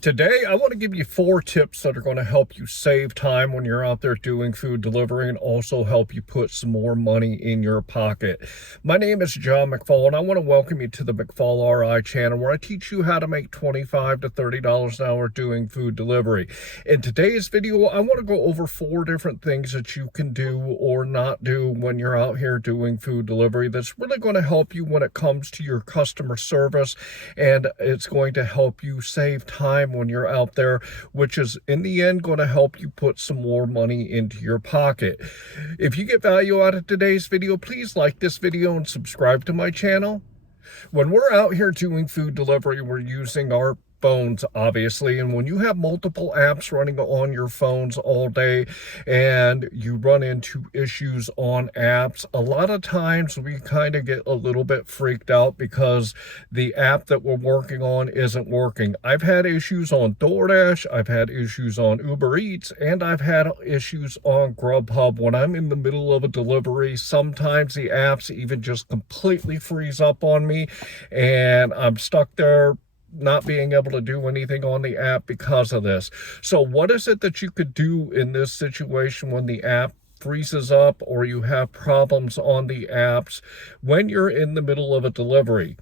Today, I want to give you 4 tips that are going to help you save time when you're out there doing food delivery and also help you put some more money in your pocket. My name is John McFall, and I want to welcome you to the McFallRI channel where I teach you how to make $25 to $30 an hour doing food delivery. In today's video, I want to go over 4 different things that you can do or not do when you're out here doing food delivery that's really going to help you when it comes to your customer service, and it's going to help you save time when you're out there, which is in the end going to help you put some more money into your pocket. If you get value out of today's video, please like this video and subscribe to my channel. When we're out here doing food delivery, we're using our phones, obviously, and when you have multiple apps running on your phones all day and you run into issues on apps, a lot of times we kind of get a little bit freaked out because the app that we're working on isn't working. I've had issues on DoorDash, I've had issues on Uber Eats, and I've had issues on Grubhub. When I'm in the middle of a delivery, sometimes the apps even just completely freeze up on me and I'm stuck there not being able to do anything on the app because of this. So what is it that you could do in this situation when the app freezes up or you have problems on the apps when you're in the middle of a delivery?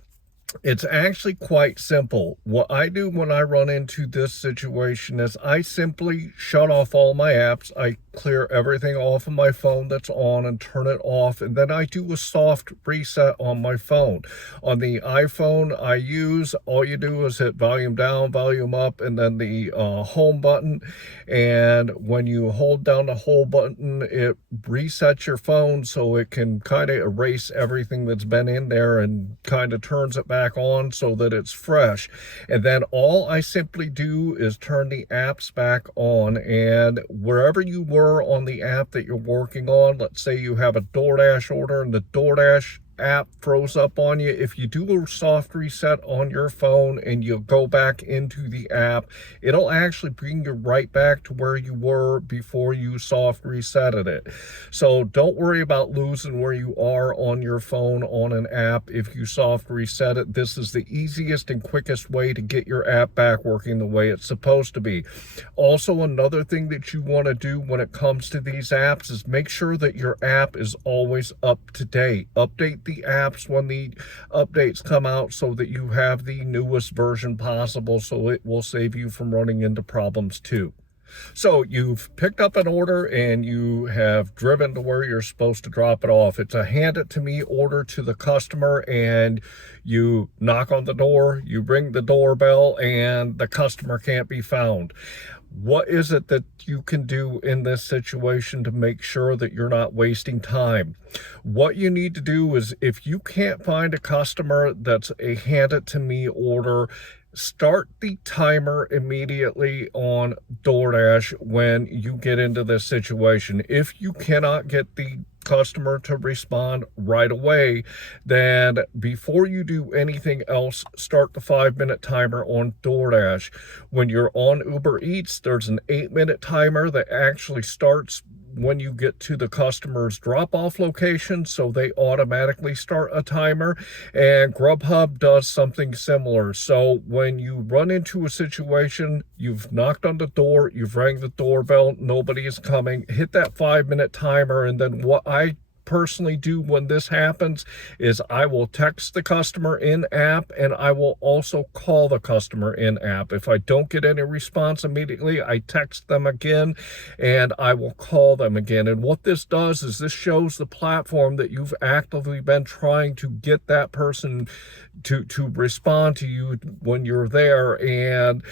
It's actually quite simple. What I do when I run into this situation is I simply shut off all my apps. I clear everything off of my phone that's on and turn it off, and then I do a soft reset on my phone. On the iPhone I use, all you do is hit volume down, volume up, and then the home button, and when you hold down the home button, it resets your phone so it can kind of erase everything that's been in there and kind of turns it back on so that it's fresh. And then all I simply do is turn the apps back on, and wherever you were on the app that you're working on, let's say you have a DoorDash order and the DoorDash app froze up on you, if you do a soft reset on your phone and you go back into the app, it'll actually bring you right back to where you were before you soft resetted it. So don't worry about losing where you are on your phone on an app if you soft reset it. This is the easiest and quickest way to get your app back working the way it's supposed to be. Also, another thing that you want to do when it comes to these apps is make sure that your app is always up to date. Update the apps when the updates come out so that you have the newest version possible, so it will save you from running into problems too. So you've picked up an order and you have driven to where you're supposed to drop it off. It's a hand it to me order to the customer, and you knock on the door, you ring the doorbell, and the customer can't be found. What is it that you can do in this situation to make sure that you're not wasting time? What you need to do is, if you can't find a customer that's a hand it to me order, start the timer immediately on DoorDash when you get into this situation. If you cannot get the customer to respond right away, then before you do anything else, start the 5-minute timer on DoorDash. When you're on Uber Eats, there's an 8-minute timer that actually starts when you get to the customer's drop-off location, so they automatically start a timer, and Grubhub does something similar. So when you run into a situation, you've knocked on the door, you've rang the doorbell, nobody is coming, hit that 5-minute timer, and then what I personally do when this happens is I will text the customer in app, and I will also call the customer in app. If I don't get any response immediately, I text them again and I will call them again. And what this does is this shows the platform that you've actively been trying to get that person to respond to you when you're there. And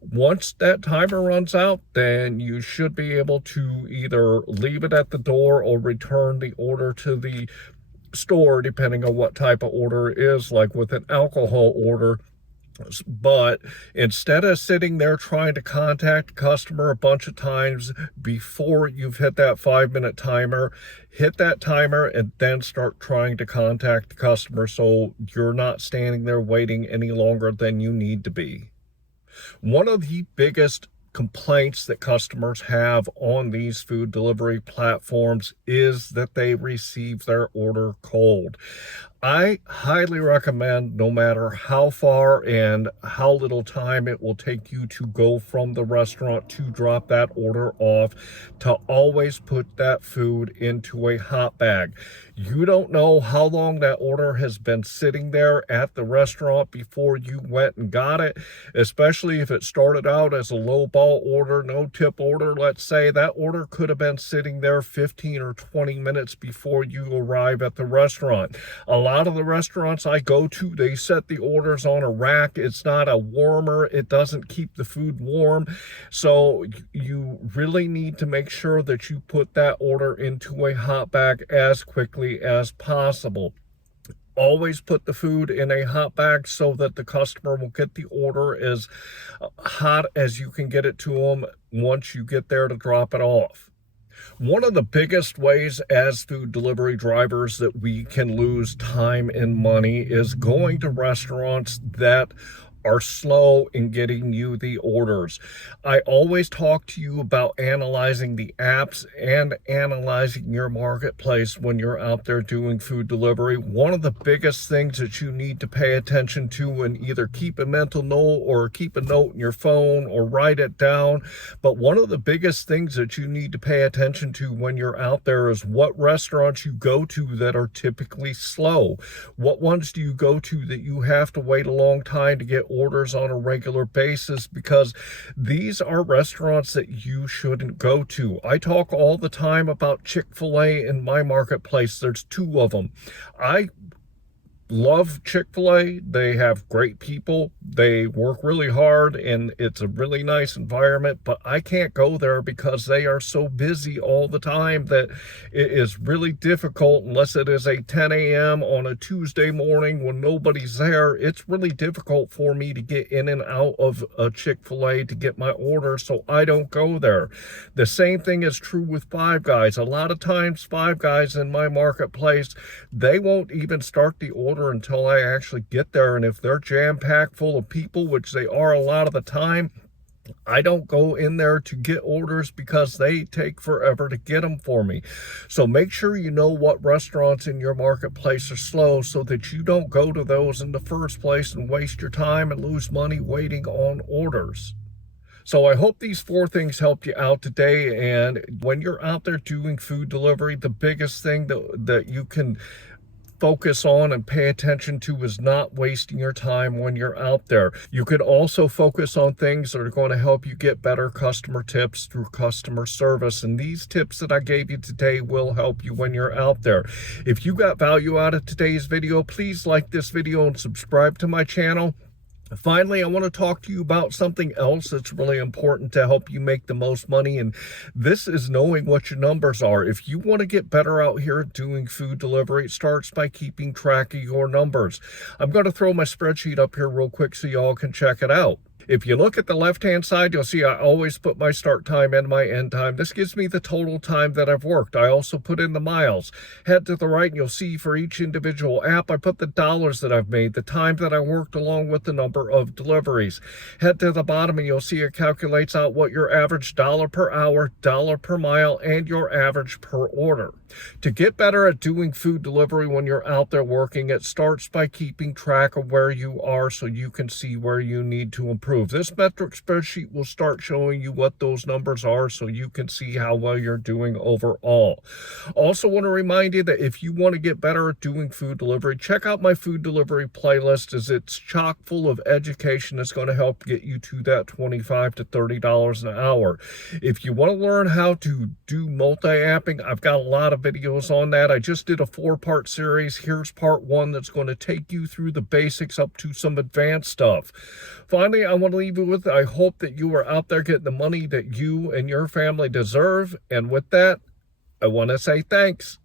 once that timer runs out, then you should be able to either leave it at the door or return the order to the store, depending on what type of order it is. Like with an alcohol order, but instead of sitting there trying to contact the customer a bunch of times before you've hit that 5-minute timer, hit that timer and then start trying to contact the customer so you're not standing there waiting any longer than you need to be. One of the biggest complaints that customers have on these food delivery platforms is that they receive their order cold. I highly recommend, no matter how far and how little time it will take you to go from the restaurant to drop that order off, to always put that food into a hot bag. You don't know how long that order has been sitting there at the restaurant before you went and got it, especially if it started out as a low ball order, no tip order. Let's say that order could have been sitting there 15 or 20 minutes before you arrive at the restaurant. A lot of the restaurants I go to, they set the orders on a rack. It's not a warmer. It doesn't keep the food warm. So you really need to make sure that you put that order into a hot bag as quickly as possible. Always put the food in a hot bag so that the customer will get the order as hot as you can get it to them once you get there to drop it off. One of the biggest ways as food delivery drivers that we can lose time and money is going to restaurants that are slow in getting you the orders. I always talk to you about analyzing the apps and analyzing your marketplace when you're out there doing food delivery. One of the biggest things that you need to pay attention to, and either keep a mental note or keep a note in your phone or write it down, but one of the biggest things that you need to pay attention to when you're out there is what restaurants you go to that are typically slow. What ones do you go to that you have to wait a long time to get orders on a regular basis, because these are restaurants that you shouldn't go to. I talk all the time about Chick-fil-A in my marketplace. There's two of them. I love Chick-fil-A. They have great people. They work really hard and it's a really nice environment, but I can't go there because they are so busy all the time that it is really difficult unless it is a 10 a.m. on a Tuesday morning when nobody's there. It's really difficult for me to get in and out of a Chick-fil-A to get my order, so I don't go there. The same thing is true with Five Guys. A lot of times Five Guys in my marketplace, they won't even start the order until I actually get there, and if they're jam-packed full of people, which they are a lot of the time, I don't go in there to get orders because they take forever to get them for me. So make sure you know what restaurants in your marketplace are slow so that you don't go to those in the first place and waste your time and lose money waiting on orders. So I hope these 4 things helped you out today. And when you're out there doing food delivery, the biggest thing that you can focus on and pay attention to is not wasting your time when you're out there. You could also focus on things that are going to help you get better customer tips through customer service. And these tips that I gave you today will help you when you're out there. If you got value out of today's video, please like this video and subscribe to my channel. Finally, I want to talk to you about something else that's really important to help you make the most money, and this is knowing what your numbers are. If you want to get better out here doing food delivery, it starts by keeping track of your numbers. I'm going to throw my spreadsheet up here real quick so y'all can check it out. If you look at the left-hand side, you'll see I always put my start time and my end time. This gives me the total time that I've worked. I also put in the miles. Head to the right and you'll see for each individual app, I put the dollars that I've made, the time that I worked, along with the number of deliveries. Head to the bottom and you'll see it calculates out what your average dollar per hour, dollar per mile, and your average per order. To get better at doing food delivery when you're out there working, it starts by keeping track of where you are so you can see where you need to improve. This metric spreadsheet will start showing you what those numbers are so you can see how well you're doing overall. Also want to remind you that if you want to get better at doing food delivery, check out my food delivery playlist, as it's chock full of education that's going to help get you to that $25 to $30 an hour. If you want to learn how to do multi-apping, I've got a lot of videos on that. I just did a 4-part series. Here's part 1 that's going to take you through the basics up to some advanced stuff. Finally, I want to leave you with, I hope that you are out there getting the money that you and your family deserve. And with that, I want to say thanks.